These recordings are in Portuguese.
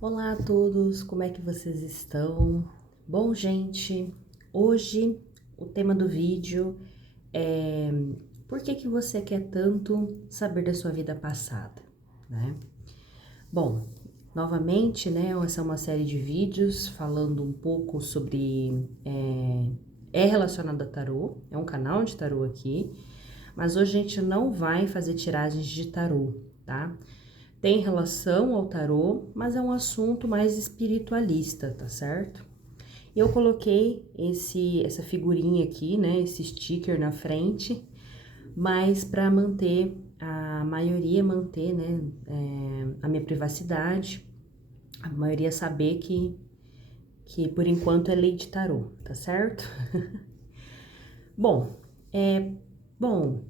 Olá a todos, como é que vocês estão? Bom, gente, hoje o tema do vídeo é por que você quer tanto saber da sua vida passada, né? Bom, novamente, né, essa é uma série de vídeos falando um pouco sobre... é relacionado a tarô, é um canal de tarô aqui, mas hoje a gente não vai fazer tiragens de tarô, tá? Tem relação ao tarô, mas é um assunto mais espiritualista, tá certo? Eu coloquei essa figurinha aqui, né, esse sticker na frente, mas para manter, a maioria manter, né, a minha privacidade, a maioria saber que por enquanto é lei de tarô, tá certo? Bom, bom,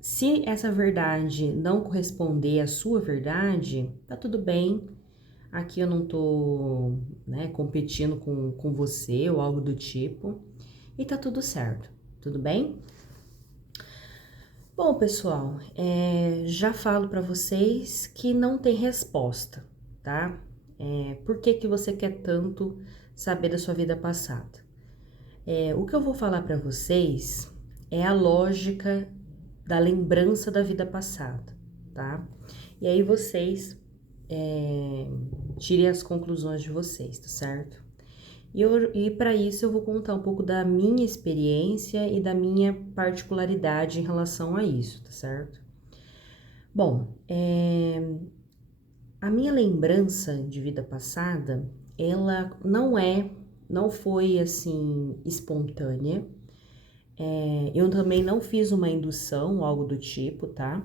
se essa verdade não corresponder à sua verdade, tá tudo bem. Aqui eu não tô, né, competindo com você ou algo do tipo. E tá tudo certo, tudo bem? Bom, pessoal, já falo pra vocês que não tem resposta, tá? Por que que você quer tanto saber da sua vida passada? O que eu vou falar pra vocês é a lógica da lembrança da vida passada, tá? E aí vocês tirem as conclusões de vocês, tá certo? E para isso eu vou contar um pouco da minha experiência e da minha particularidade em relação a isso, tá certo? Bom, a minha lembrança de vida passada, ela não foi assim espontânea. Eu também não fiz uma indução ou algo do tipo, tá?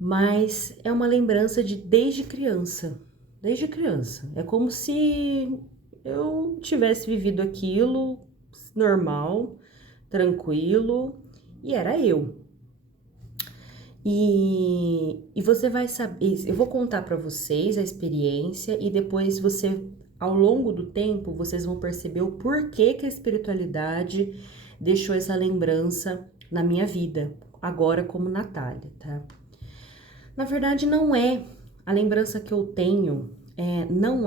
Mas é uma lembrança de desde criança. Desde criança. É como se eu tivesse vivido aquilo normal, tranquilo, e era eu. E você vai saber, eu vou contar para vocês a experiência e depois você, ao longo do tempo, vocês vão perceber o porquê que a espiritualidade deixou essa lembrança na minha vida, agora como Natália, tá? Na verdade, não é. A lembrança que eu tenho não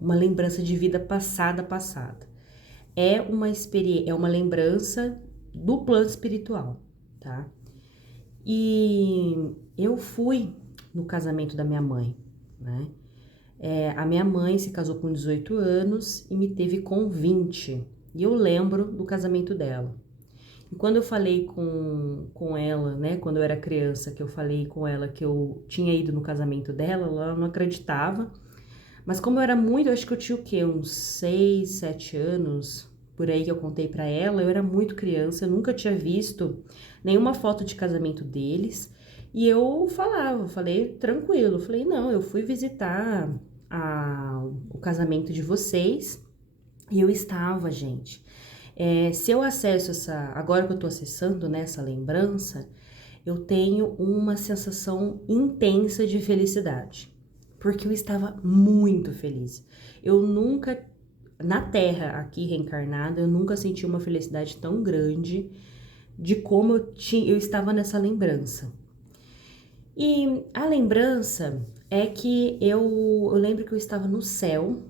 uma lembrança de vida passada. É uma lembrança do plano espiritual, tá? E eu fui no casamento da minha mãe, né? A minha mãe se casou com 18 anos e me teve com 20. E eu lembro do casamento dela. E quando eu falei com ela, né, quando eu era criança, que eu falei com ela que eu tinha ido no casamento dela, ela não acreditava. Mas como eu era muito, eu acho que eu tinha o quê? Uns 6, 7 anos, por aí que eu contei pra ela, eu era muito criança, eu nunca tinha visto nenhuma foto de casamento deles. E eu falei tranquilo, falei, não, eu fui visitar o casamento de vocês e eu estava, gente. Se eu acesso agora que eu tô acessando, né, essa lembrança, eu tenho uma sensação intensa de felicidade, porque eu estava muito feliz. Eu nunca, na Terra aqui reencarnada, eu nunca senti uma felicidade tão grande de como eu estava nessa lembrança. E a lembrança é que eu lembro que eu estava no céu,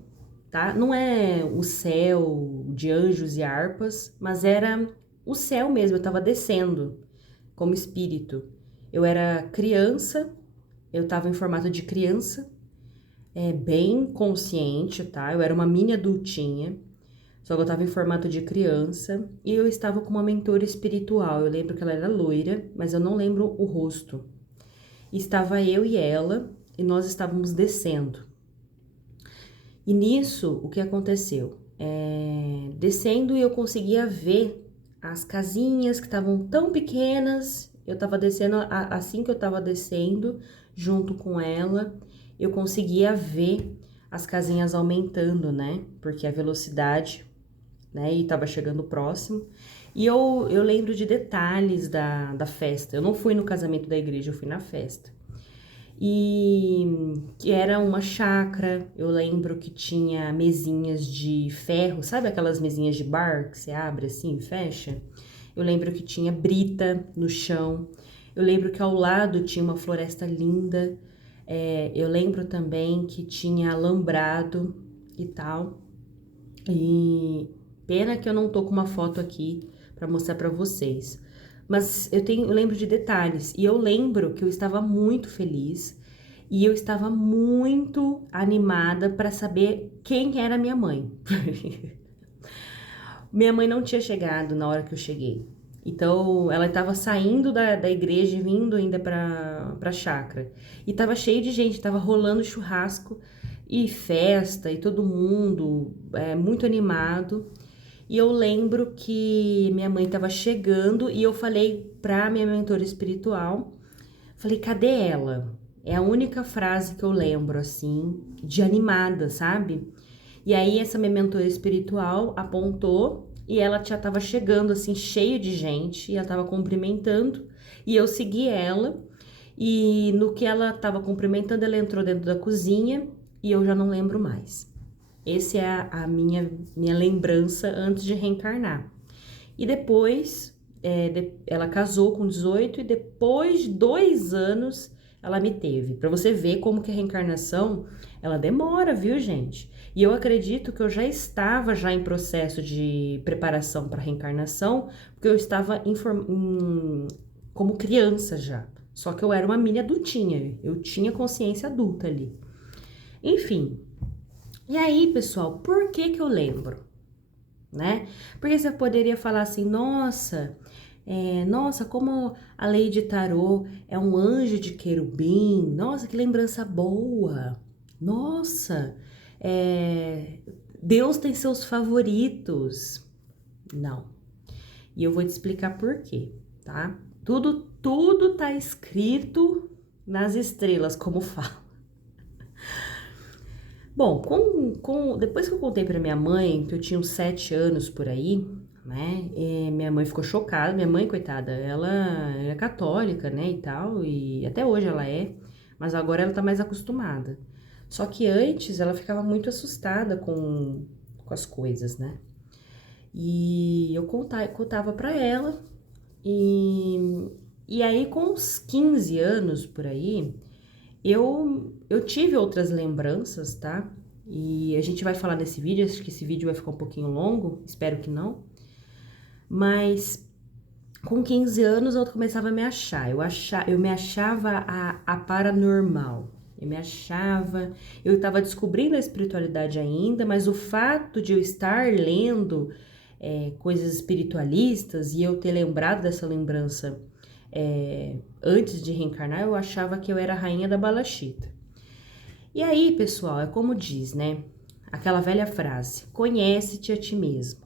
tá? Não é o céu de anjos e harpas, mas era o céu mesmo, eu estava descendo como espírito. Eu era criança, eu estava em formato de criança, bem consciente, tá? Eu era uma mini adultinha, só que eu estava em formato de criança e eu estava com uma mentora espiritual. Eu lembro que ela era loira, mas eu não lembro o rosto. E estava eu e ela e nós estávamos descendo. E nisso, o que aconteceu? Descendo e eu conseguia ver as casinhas que estavam tão pequenas. Eu estava descendo, assim que eu estava descendo, junto com ela, eu conseguia ver as casinhas aumentando, né? Porque a velocidade, né? E estava chegando próximo. E eu lembro de detalhes da festa. Eu não fui no casamento da igreja, eu fui na festa. E que era uma chácara. Eu lembro que tinha mesinhas de ferro, sabe aquelas mesinhas de bar que você abre assim e fecha? Eu lembro que tinha brita no chão. Eu lembro que ao lado tinha uma floresta linda. Eu lembro também que tinha alambrado e tal. E pena que eu não tô com uma foto aqui para mostrar para vocês. Mas eu lembro de detalhes. E eu lembro que eu estava muito feliz e eu estava muito animada para saber quem era minha mãe. Minha mãe não tinha chegado na hora que eu cheguei. Então, ela estava saindo da igreja e vindo ainda pra chácara. E tava cheio de gente, tava rolando churrasco e festa e todo mundo muito animado. E eu lembro que minha mãe estava chegando e eu falei pra minha mentora espiritual, falei, cadê ela? É a única frase que eu lembro, assim, de animada, sabe? E aí essa minha mentora espiritual apontou e ela já estava chegando assim, cheio de gente, e ela estava cumprimentando, e eu segui ela, e no que ela estava cumprimentando, ela entrou dentro da cozinha e eu já não lembro mais. Essa é a minha lembrança antes de reencarnar. E depois, ela casou com 18 e depois de 2 anos ela me teve. Para você ver como que a reencarnação, ela demora, viu, gente? E eu acredito que eu já estava em processo de preparação para a reencarnação, porque eu estava como criança já. Só que eu era uma mini adultinha, eu tinha consciência adulta ali. Enfim. E aí, pessoal, por que que eu lembro? Né? Porque você poderia falar assim, nossa, como a Lady Tarô é um anjo de querubim, nossa, que lembrança boa, nossa, Deus tem seus favoritos. Não, e eu vou te explicar por quê, tá? Tudo tá escrito nas estrelas, como fala. Bom, depois que eu contei pra minha mãe, que eu tinha uns 7 anos por aí, né? Minha mãe ficou chocada. Minha mãe, coitada, ela é católica, né, e tal, e até hoje ela é, mas agora ela tá mais acostumada. Só que antes ela ficava muito assustada com as coisas, né? E eu contava pra ela, e, e aí com uns 15 anos por aí, eu tive outras lembranças, tá? E a gente vai falar nesse vídeo, acho que esse vídeo vai ficar um pouquinho longo, espero que não. Mas com 15 anos eu começava a me achar. Eu me achava a paranormal. Eu estava descobrindo a espiritualidade ainda, mas o fato de eu estar lendo coisas espiritualistas e eu ter lembrado dessa lembrança antes de reencarnar, eu achava que eu era a rainha da balachita. E aí, pessoal, é como diz, né? Aquela velha frase: conhece-te a ti mesmo.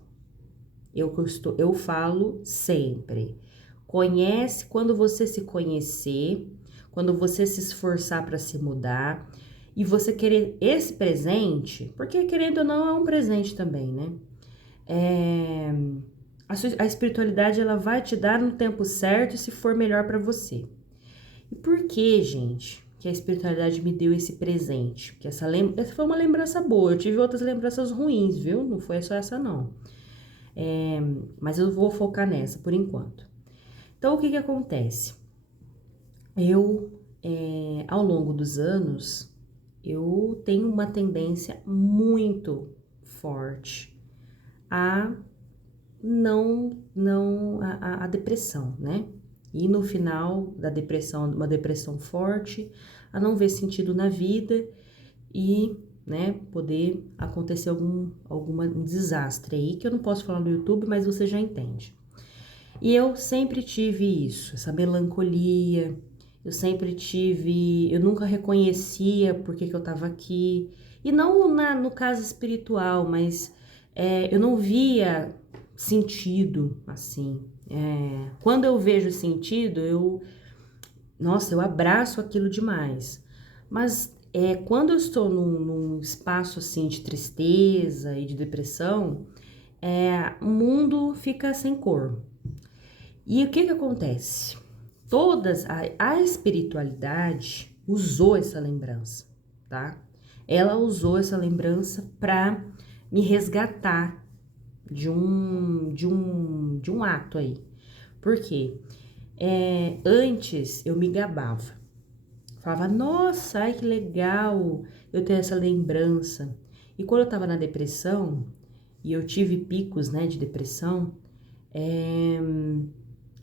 Eu falo sempre. Conhece quando você se conhecer, quando você se esforçar para se mudar e você querer esse presente, porque querendo ou não é um presente também, né? A espiritualidade ela vai te dar no tempo certo se for melhor para você. E por que, gente, que a espiritualidade me deu esse presente? Porque essa foi uma lembrança boa. Eu tive outras lembranças ruins, viu? Não foi só essa, não. Mas eu vou focar nessa por enquanto. Então, o que que acontece? Ao longo dos anos, eu tenho uma tendência muito forte a a depressão, né? E no final da depressão, uma depressão forte, a não ver sentido na vida e, né, poder acontecer um desastre aí, que eu não posso falar no YouTube, mas você já entende. E eu sempre tive isso, essa melancolia, eu nunca reconhecia por que eu tava aqui, e não no caso espiritual, mas eu não via sentido, assim. Quando eu vejo sentido, nossa, eu abraço aquilo demais. Mas quando eu estou num espaço assim de tristeza e de depressão, o mundo fica sem cor. E o que que acontece? A espiritualidade usou essa lembrança, tá? Ela usou essa lembrança para me resgatar de um ato aí. Por quê? Antes eu me gabava. Falava, nossa, ai que legal eu ter essa lembrança. E quando eu tava na depressão, e eu tive picos, né, de depressão,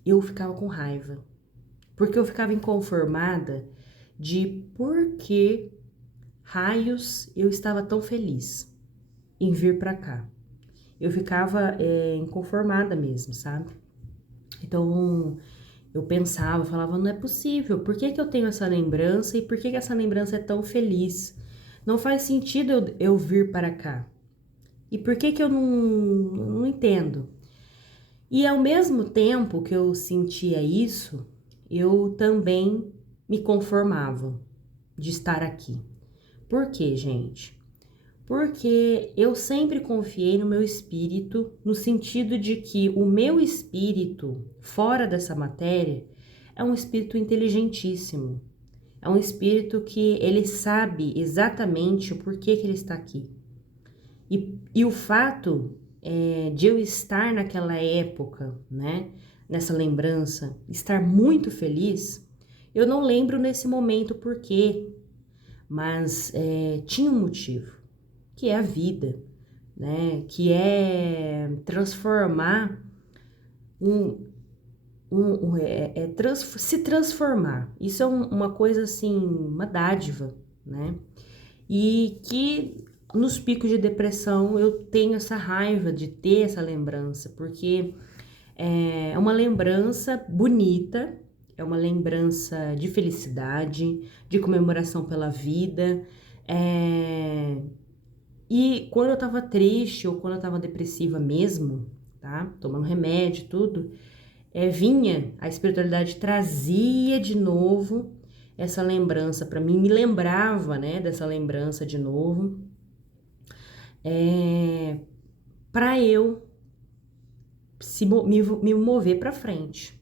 eu ficava com raiva. Porque eu ficava inconformada de por que raios eu estava tão feliz em vir pra cá. Eu ficava inconformada mesmo, sabe? Então, eu pensava, falava, não é possível, por que que eu tenho essa lembrança e por que que essa lembrança é tão feliz? Não faz sentido eu vir para cá. E por que que eu não entendo? E ao mesmo tempo que eu sentia isso, eu também me conformava de estar aqui. Por quê, gente? Porque eu sempre confiei no meu espírito, no sentido de que o meu espírito, fora dessa matéria, é um espírito inteligentíssimo. É um espírito que ele sabe exatamente o porquê que ele está aqui. E o fato de eu estar naquela época, né, nessa lembrança, estar muito feliz, eu não lembro nesse momento porquê, mas tinha um motivo, que é a vida, né, que é transformar se transformar. Isso é uma coisa assim, uma dádiva, né? E que nos picos de depressão eu tenho essa raiva de ter essa lembrança, porque é uma lembrança bonita, é uma lembrança de felicidade, de comemoração pela vida. E quando eu tava triste ou quando eu tava depressiva mesmo, tá? Tomando remédio, tudo, vinha, a espiritualidade trazia de novo essa lembrança para mim, me lembrava, né, dessa lembrança de novo, para eu me mover para frente.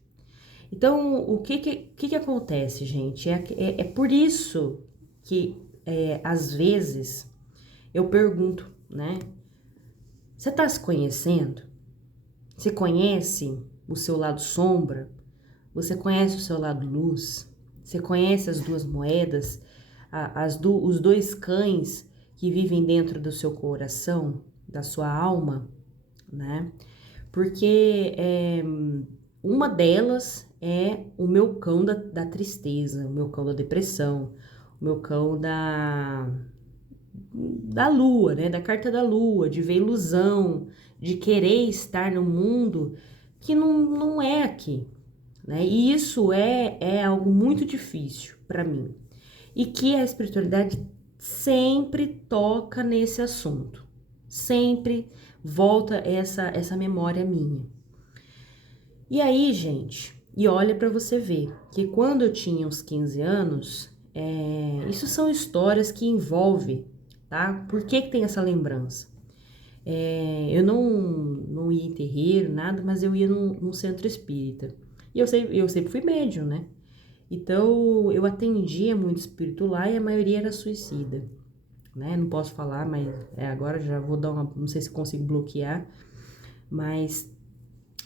Então, o que acontece, gente? É por isso que, às vezes, eu pergunto, né? Você tá se conhecendo? Você conhece o seu lado sombra? Você conhece o seu lado luz? Você conhece as duas moedas? Os dois cães que vivem dentro do seu coração, da sua alma, né? Porque uma delas é o meu cão da tristeza, o meu cão da depressão, o meu cão da lua, né? Da carta da lua, de ver ilusão, de querer estar no mundo que não é aqui, né? E isso é algo muito difícil para mim. E que a espiritualidade sempre toca nesse assunto. Sempre volta essa memória minha. E aí, gente, e olha para você ver que quando eu tinha uns 15 anos, isso são histórias que envolvem, tá? Por que tem essa lembrança? Eu não ia em terreiro, nada, mas eu ia num centro espírita. E eu sempre fui médium, né? Então, eu atendia muito espírito lá e a maioria era suicida, né? Não posso falar, mas agora já vou dar uma... Não sei se consigo bloquear, mas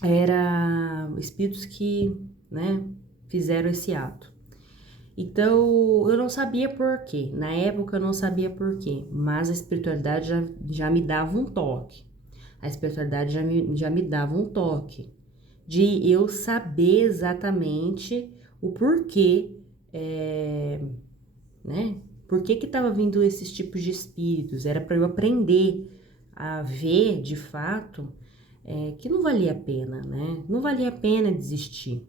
era espíritos que, né, fizeram esse ato. Então, eu não sabia por quê. Na época, eu não sabia por quê, mas a espiritualidade já me dava um toque. A espiritualidade já me dava um toque de eu saber exatamente o porquê, né? Por que estava vindo esses tipos de espíritos? Era para eu aprender a ver, de fato, que não valia a pena, né? Não valia a pena desistir.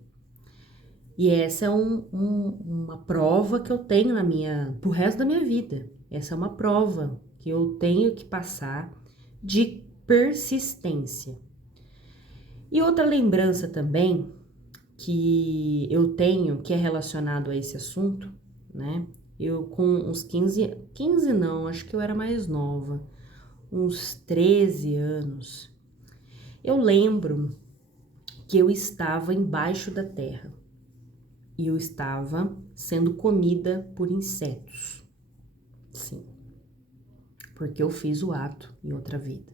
E essa é uma prova que eu tenho pro resto da minha vida. Essa é uma prova que eu tenho que passar de persistência. E outra lembrança também que eu tenho, que é relacionado a esse assunto, né? Eu com uns 15 não, acho que eu era mais nova, uns 13 anos. Eu lembro que eu estava embaixo da terra e eu estava sendo comida por insetos. Sim, porque eu fiz o ato em outra vida.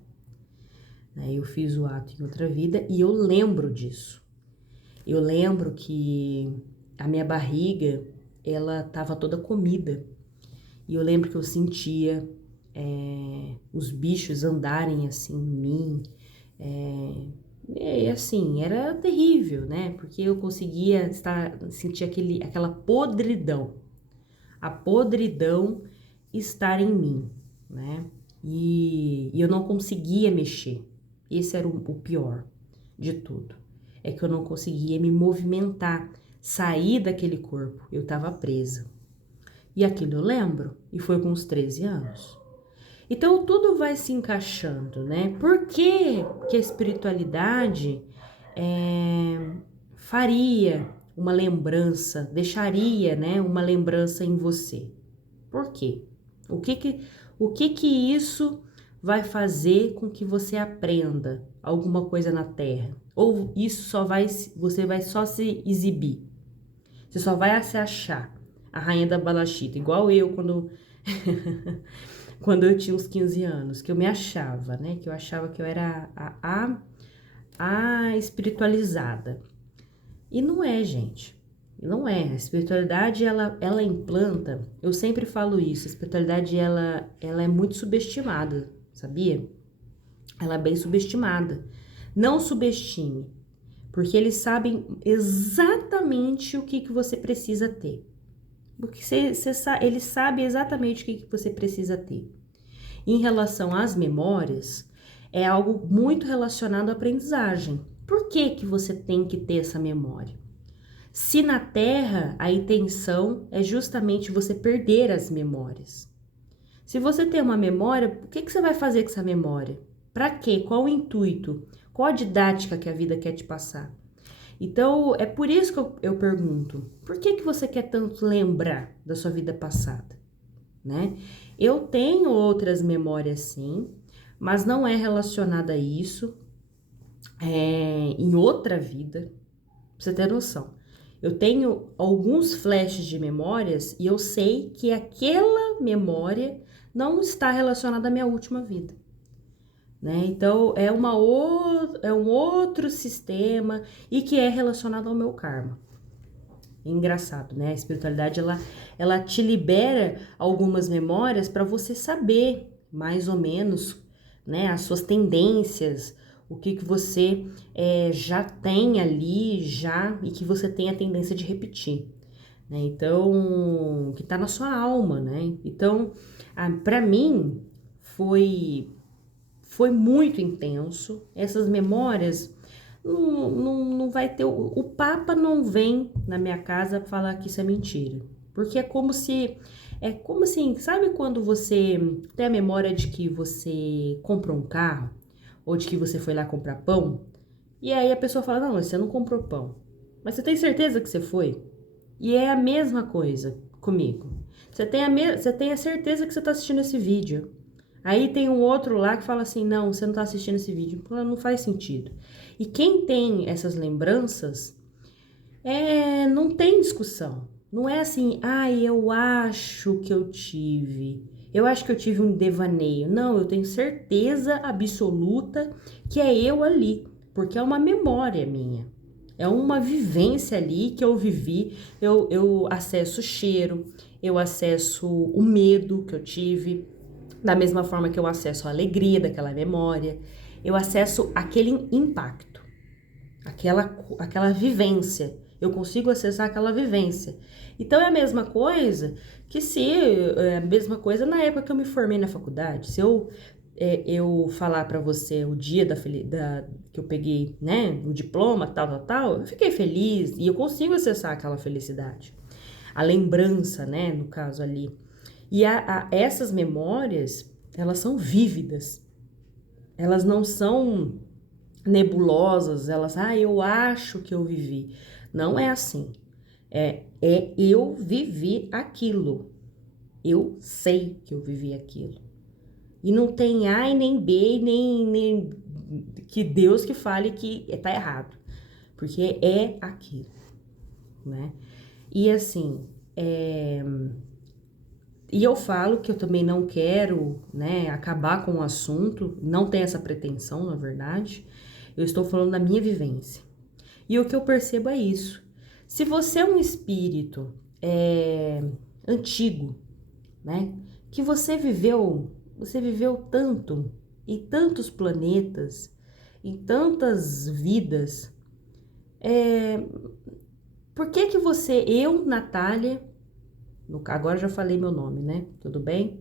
Eu fiz o ato em outra vida e eu lembro disso. Eu lembro que a minha barriga ela tava toda comida. E eu lembro que eu sentia os bichos andarem assim em mim. E assim, era terrível, né? Porque eu conseguia sentir aquela podridão. A podridão estar em mim, né? E eu não conseguia mexer. Esse era o pior de tudo. É que eu não conseguia me movimentar, sair daquele corpo. Eu estava presa. E aquilo eu lembro, e foi com uns 13 anos. Então tudo vai se encaixando, né? Por que que a espiritualidade faria uma lembrança, deixaria, né, uma lembrança em você? Por quê? O que que isso vai fazer com que você aprenda alguma coisa na Terra? Ou isso você vai só se exibir? Você só vai se achar a rainha da balachita, igual eu quando quando eu tinha uns 15 anos, que eu me achava, né? Que eu achava que eu era a espiritualizada. E não é, gente. Não é. A espiritualidade, ela implanta. Eu sempre falo isso. A espiritualidade, ela é muito subestimada, sabia? Ela é bem subestimada. Não subestime, porque eles sabem exatamente o que você precisa ter. Porque ele sabe exatamente o que você precisa ter. Em relação às memórias, é algo muito relacionado à aprendizagem. Por que que você tem que ter essa memória? Se na Terra a intenção é justamente você perder as memórias. Se você tem uma memória, o que que você vai fazer com essa memória? Para quê? Qual o intuito? Qual a didática que a vida quer te passar? Então, é por isso que eu pergunto, por que que você quer tanto lembrar da sua vida passada, né? Eu tenho outras memórias sim, mas não é relacionada a isso, em outra vida, pra você ter noção. Eu tenho alguns flashes de memórias e eu sei que aquela memória não está relacionada à minha última vida. Né? Então é um outro sistema e que é relacionado ao meu karma. Engraçado, né? A espiritualidade ela te libera algumas memórias para você saber mais ou menos, né, as suas tendências, o que você já tem ali já e que você tem a tendência de repetir, né? Então, que tá na sua alma, né? Então, para mim foi muito intenso. Essas memórias não vai ter. O Papa não vem na minha casa falar que isso é mentira. Porque é como se. É como assim, sabe quando você tem a memória de que você comprou um carro? Ou de que você foi lá comprar pão? E aí a pessoa fala: não, você não comprou pão. Mas você tem certeza que você foi? E é a mesma coisa comigo. Você tem a certeza que você está assistindo esse vídeo. Aí tem um outro lá que fala assim, não, você não tá assistindo esse vídeo. Não faz sentido. E quem tem essas lembranças, não tem discussão. Não é assim, eu acho que eu tive. Eu acho que eu tive um devaneio. Não, eu tenho certeza absoluta que é eu ali. Porque é uma memória minha. É uma vivência ali que eu vivi. Eu acesso o cheiro, eu acesso o medo que eu tive. Da mesma forma que eu acesso a alegria daquela memória, eu acesso aquele impacto, aquela vivência. Eu consigo acessar aquela vivência. Então é a mesma coisa a mesma coisa na época que eu me formei na faculdade. Se eu falar para você o dia que eu peguei, né, o diploma, tal, eu fiquei feliz e eu consigo acessar aquela felicidade. A lembrança, né, no caso ali. E essas memórias, elas são vívidas. Elas não são nebulosas, eu acho que eu vivi. Não é assim. Eu vivi aquilo. Eu sei que eu vivi aquilo. E não tem A e nem B, nem que Deus que fale que tá errado. Porque é aquilo, né? E assim, E eu falo que eu também não quero, né, acabar com o assunto, não tenho essa pretensão, na verdade. Eu estou falando da minha vivência. E o que eu percebo é isso. Se você é um espírito antigo, né? Que você viveu tanto, em tantos planetas, em tantas vidas. Por que que eu, Natália, agora já falei meu nome, né? Tudo bem?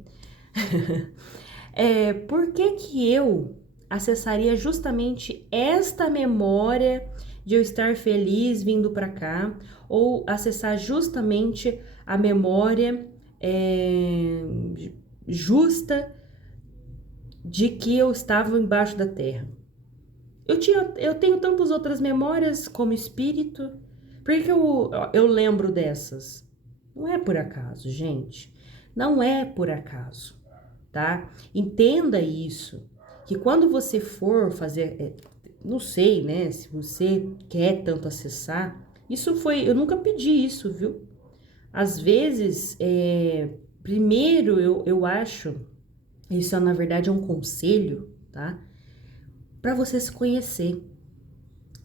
Por que que eu acessaria justamente esta memória de eu estar feliz vindo para cá, ou acessar justamente a memória justa de que eu estava embaixo da terra? Eu tenho tantas outras memórias como espírito. Por que eu lembro dessas? Não é por acaso, gente. Não é por acaso, tá? Entenda isso. Que quando você for fazer, não sei, né? Se você quer tanto acessar, eu nunca pedi isso, viu? Às vezes, primeiro eu acho, isso na verdade é um conselho, tá? Para você se conhecer,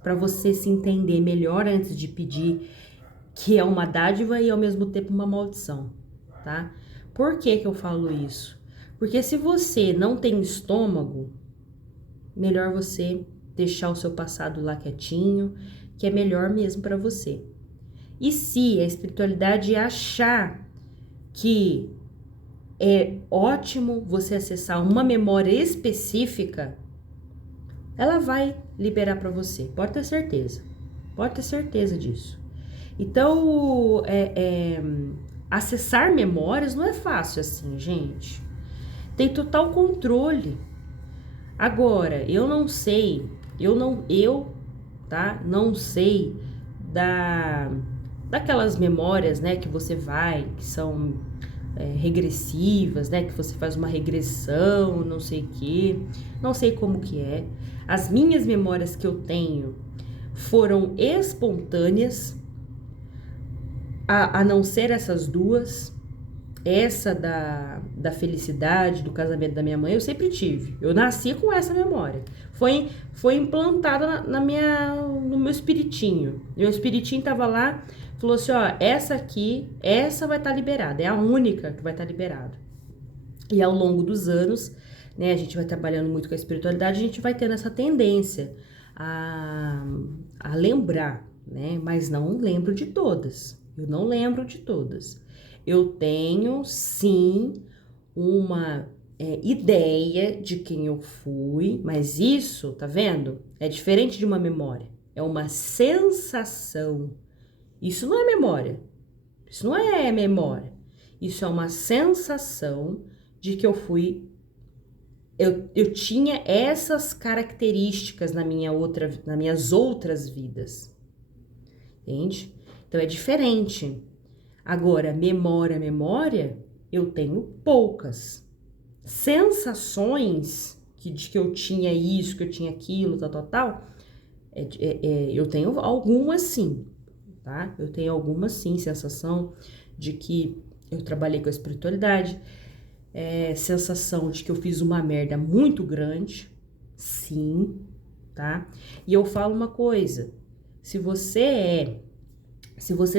para você se entender melhor antes de pedir, que é uma dádiva e ao mesmo tempo uma maldição, tá? Por que que eu falo isso? Porque se você não tem estômago, melhor você deixar o seu passado lá quietinho, que é melhor mesmo para você. E se a espiritualidade achar que é ótimo você acessar uma memória específica, ela vai liberar para você, pode ter certeza disso. Então, acessar memórias não é fácil assim, gente. Tem total controle. Agora, eu não sei, tá? Não sei daquelas memórias, né, que você vai, que são regressivas, né, que você faz uma regressão, não sei o que, não sei como que é. As minhas memórias que eu tenho foram espontâneas, a não ser essas duas. Essa da felicidade, do casamento da minha mãe, eu sempre tive. Eu nasci com essa memória. Foi implantada no meu espiritinho. Meu espiritinho tava lá, falou assim, ó, essa vai estar liberada. É a única que vai estar liberada. E ao longo dos anos, né, a gente vai trabalhando muito com a espiritualidade, a gente vai tendo essa tendência a lembrar, né? Mas não lembro de todas. Eu não lembro de todas. Eu tenho, sim, uma ideia de quem eu fui, mas isso, tá vendo? É diferente de uma memória. É uma sensação. Isso não é memória. Isso não é memória. Isso é uma sensação de que eu fui. Eu tinha essas características nas minhas outras vidas. Entende? Então é diferente. Agora, memória, eu tenho poucas. Sensações de que eu tinha isso, que eu tinha aquilo, tal. Eu tenho algumas sim, tá? Eu tenho algumas sim, sensação de que eu trabalhei com a espiritualidade, sensação de que eu fiz uma merda muito grande, sim, tá? E eu falo uma coisa, se você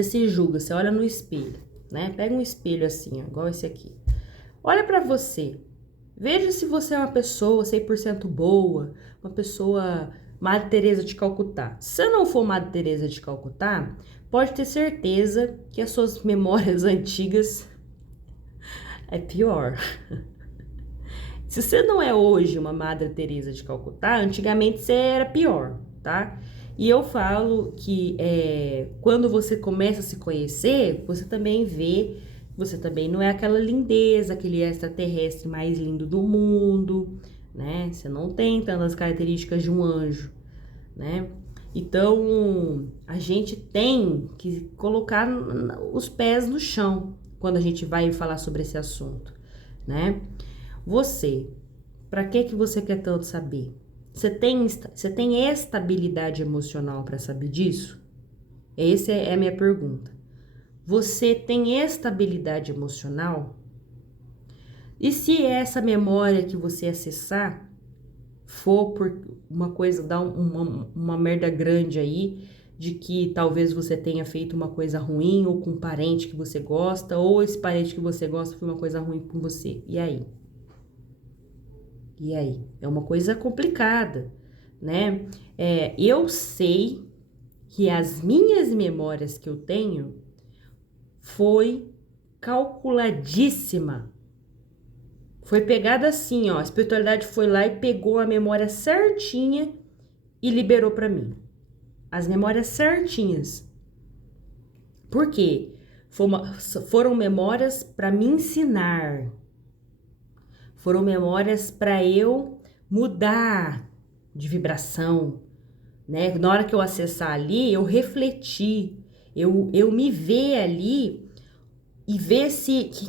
se julga, você olha no espelho, né? Pega um espelho assim, ó, igual esse aqui. Olha pra você. Veja se você é uma pessoa 100% boa, uma pessoa Madre Teresa de Calcutá. Se não for Madre Teresa de Calcutá, pode ter certeza que as suas memórias antigas é pior. Se você não é hoje uma Madre Teresa de Calcutá, antigamente você era pior, tá? E eu falo que quando você começa a se conhecer, você também vê, você também não é aquela lindeza, aquele extraterrestre mais lindo do mundo, né? Você não tem tantas características de um anjo, né? Então, a gente tem que colocar os pés no chão quando a gente vai falar sobre esse assunto, né? Para que você quer tanto saber? Você tem estabilidade emocional para saber disso? Essa é a minha pergunta. Você tem estabilidade emocional? E se essa memória que você acessar for por uma coisa, dar uma merda grande aí, de que talvez você tenha feito uma coisa ruim ou com um parente que você gosta, ou esse parente que você gosta foi uma coisa ruim com você. E aí? E aí? É uma coisa complicada, né? Eu sei que as minhas memórias que eu tenho foi calculadíssima. Foi pegada assim, ó. A espiritualidade foi lá e pegou a memória certinha e liberou para mim. As memórias certinhas. Por quê? Foram memórias para me ensinar. Foram memórias para eu mudar de vibração, né? Na hora que eu acessar ali, eu refletir, eu me ver ali e ver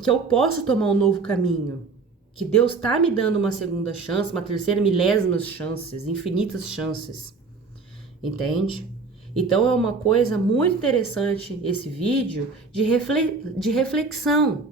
que eu posso tomar um novo caminho. Que Deus tá me dando uma segunda chance, uma terceira, milésimas chances, infinitas chances. Entende? Então é uma coisa muito interessante esse vídeo de reflexão,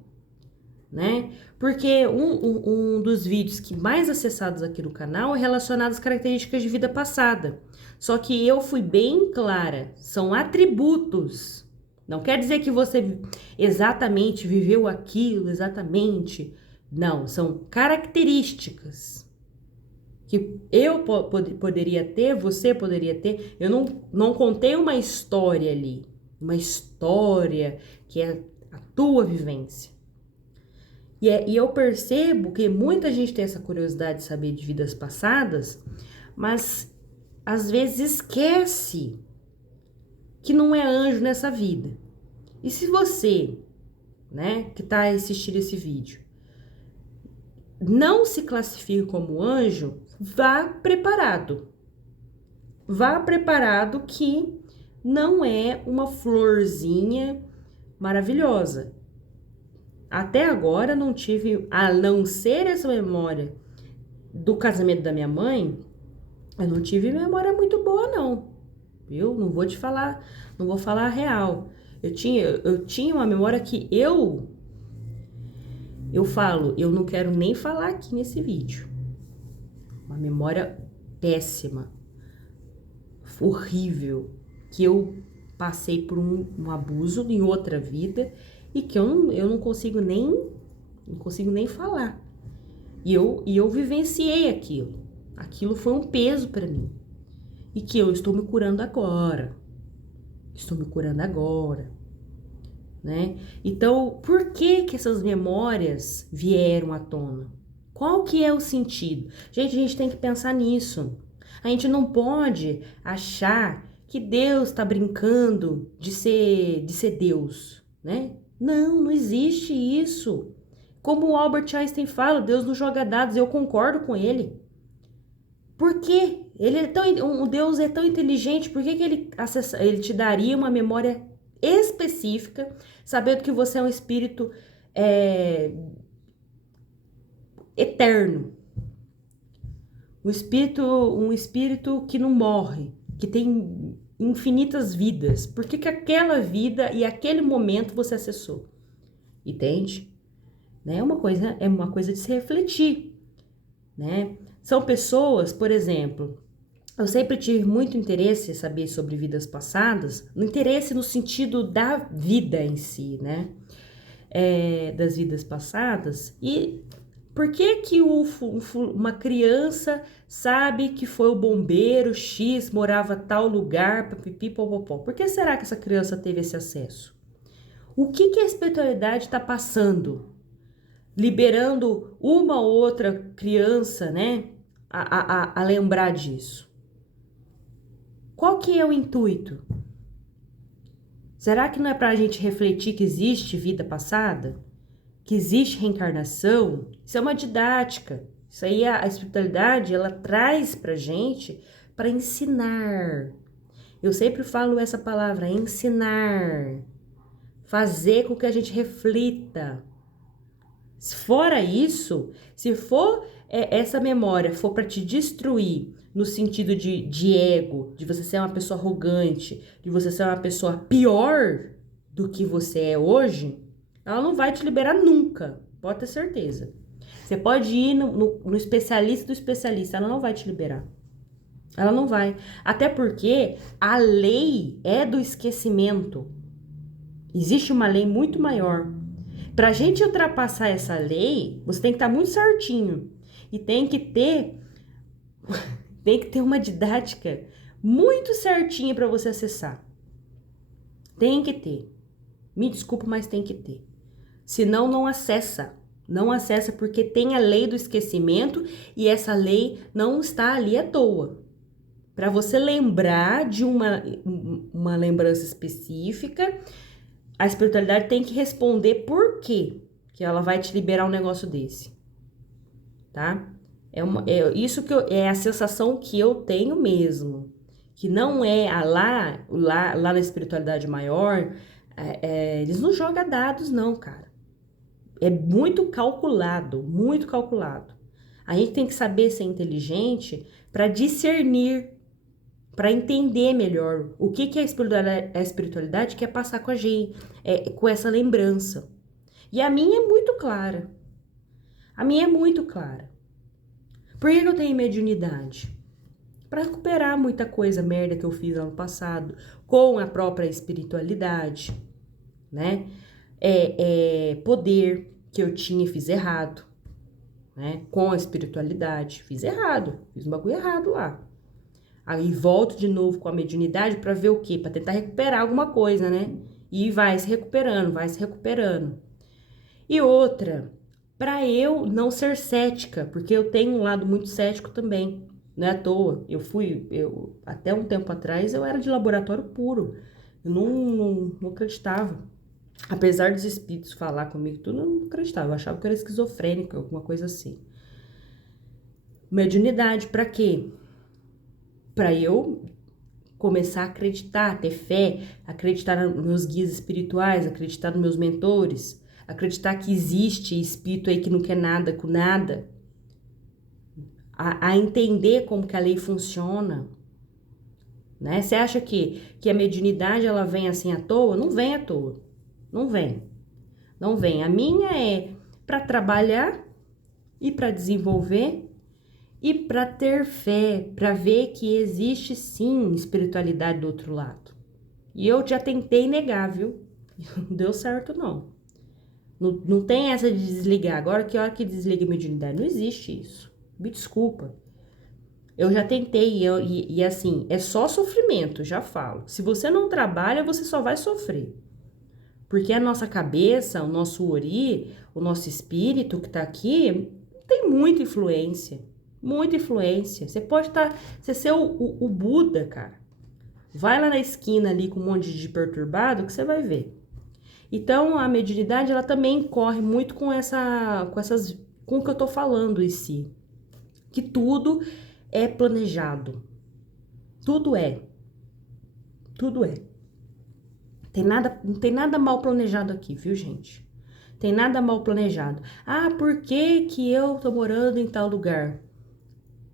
né? Porque um dos vídeos que mais acessados aqui no canal é relacionado às características de vida passada. Só que eu fui bem clara, são atributos. Não quer dizer que você exatamente viveu aquilo, exatamente. Não, são características que eu poderia ter, você poderia ter. Eu não contei uma história ali, uma história que é a tua vivência. E eu percebo que muita gente tem essa curiosidade de saber de vidas passadas, mas às vezes esquece que não é anjo nessa vida. E se você, né, que está assistindo esse vídeo, não se classifica como anjo, vá preparado. Vá preparado que não é uma florzinha maravilhosa. Até agora não tive, a não ser essa memória do casamento da minha mãe, eu não tive memória muito boa não, viu? Não vou te falar, não vou falar a real. Eu tinha uma memória que eu falo, eu não quero nem falar aqui nesse vídeo. Uma memória péssima, horrível, que eu passei por um abuso em outra vida e que eu não consigo nem falar. E eu vivenciei aquilo. Aquilo foi um peso para mim. E que eu estou me curando agora. Estou me curando agora, né? Então, por que essas memórias vieram à tona? Qual que é o sentido? Gente, a gente tem que pensar nisso. A gente não pode achar que Deus está brincando de ser Deus, né? Não existe isso. Como o Albert Einstein fala, Deus não joga dados, eu concordo com ele. Por quê? Um Deus é tão inteligente, por que ele te daria uma memória específica, sabendo que você é um espírito eterno? Um espírito que não morre, que tem infinitas vidas. Por que aquela vida e aquele momento você acessou? Entende? Né? É uma coisa de se refletir, né? São pessoas, por exemplo, eu sempre tive muito interesse em saber sobre vidas passadas, no interesse no sentido da vida em si, né? Das vidas passadas. E por que uma criança sabe que foi o bombeiro X, morava tal lugar, papipi, popopó? Por que será que essa criança teve esse acesso? O que a espiritualidade está passando? Liberando uma ou outra criança, né, a lembrar disso. Qual que é o intuito? Será que não é para a gente refletir que existe vida passada? Que existe reencarnação? Isso é uma didática. Isso aí a espiritualidade, ela traz pra gente para ensinar. Eu sempre falo essa palavra, ensinar. Fazer com que a gente reflita. Fora isso, se for essa memória for para te destruir no sentido de ego, de você ser uma pessoa arrogante, de você ser uma pessoa pior do que você é hoje, ela não vai te liberar nunca, pode ter certeza. Você pode ir no especialista do especialista, ela não vai te liberar. Ela não vai. Até porque a lei é do esquecimento. Existe uma lei muito maior. Pra gente ultrapassar essa lei, você tem que estar muito certinho. E tem que ter uma didática muito certinha para você acessar. Tem que ter. Me desculpa, mas tem que ter. Senão não acessa. Não acessa porque tem a lei do esquecimento e essa lei não está ali à toa. Para você lembrar de uma lembrança específica, a espiritualidade tem que responder por quê que ela vai te liberar um negócio desse, tá? Isso que é a sensação que eu tenho mesmo, que não é lá na espiritualidade maior, eles não jogam dados não, cara. É muito calculado, muito calculado. A gente tem que saber ser inteligente para discernir, para entender melhor o que a espiritualidade quer passar com a gente, com essa lembrança. E a minha é muito clara. A minha é muito clara. Por que eu tenho mediunidade? Para recuperar muita coisa merda que eu fiz ano passado com a própria espiritualidade, né? Poder que eu tinha e fiz errado, né? Com a espiritualidade, fiz errado, fiz um bagulho errado lá. Aí volto de novo com a mediunidade para ver o quê? Para tentar recuperar alguma coisa, né? E vai se recuperando, vai se recuperando. E outra, para eu não ser cética, porque eu tenho um lado muito cético também, não é à toa. Até um tempo atrás eu era de laboratório puro, eu não acreditava. Apesar dos espíritos falar comigo, tudo eu não acreditava, eu achava que eu era esquizofrênica, alguma coisa assim. Mediunidade, para quê? Para eu começar a acreditar, ter fé, acreditar nos meus guias espirituais, acreditar nos meus mentores, acreditar que existe espírito aí que não quer nada com nada, a entender como que a lei funciona, né? Você acha que a mediunidade ela vem assim à toa? Não vem à toa, não vem, não vem. A minha é para trabalhar e para desenvolver e para ter fé, para ver que existe sim espiritualidade do outro lado. E eu já tentei negar, viu? Não deu certo não. Não tem essa de desligar. Agora, que hora que desliga a mediunidade? Não existe isso. Me desculpa. Eu já tentei e assim, é só sofrimento, já falo. Se você não trabalha, você só vai sofrer. Porque a nossa cabeça, o nosso ori, o nosso espírito que tá aqui, tem muita influência. Muita influência. Você pode você ser o Buda, cara. Vai lá na esquina ali com um monte de perturbado que você vai ver. Então, a mediunidade, ela também corre muito com com o que eu tô falando em si. Que tudo é planejado. Tudo é. Tudo é. Não tem nada mal planejado aqui, viu, gente? Tem nada mal planejado. Ah, por que que eu tô morando em tal lugar?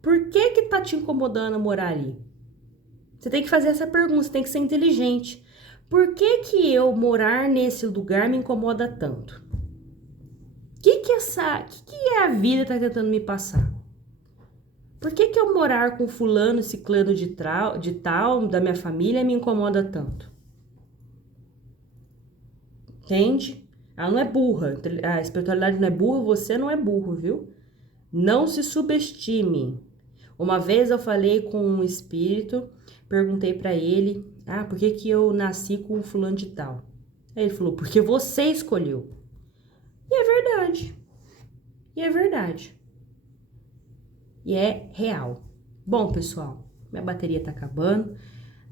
Por que que tá te incomodando a morar ali? Você tem que fazer essa pergunta, você tem que ser inteligente. Por que que eu morar nesse lugar me incomoda tanto? Que é a vida tá tentando me passar? Por que que eu morar com fulano, ciclano de tal, da minha família, me incomoda tanto? Entende? Ela não é burra. A espiritualidade não é burra, você não é burro, viu? Não se subestime. Uma vez eu falei com um espírito, perguntei pra ele, por que que eu nasci com um fulano de tal? Aí ele falou, porque você escolheu. E é verdade. E é verdade. E é real. Bom, pessoal, minha bateria tá acabando.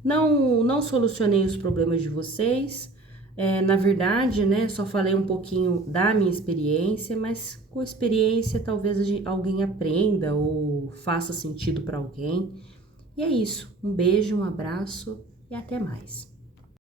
Não solucionei os problemas de vocês. Na verdade, né, só falei um pouquinho da minha experiência, mas com experiência talvez alguém aprenda ou faça sentido para alguém. E é isso. Um beijo, um abraço e até mais.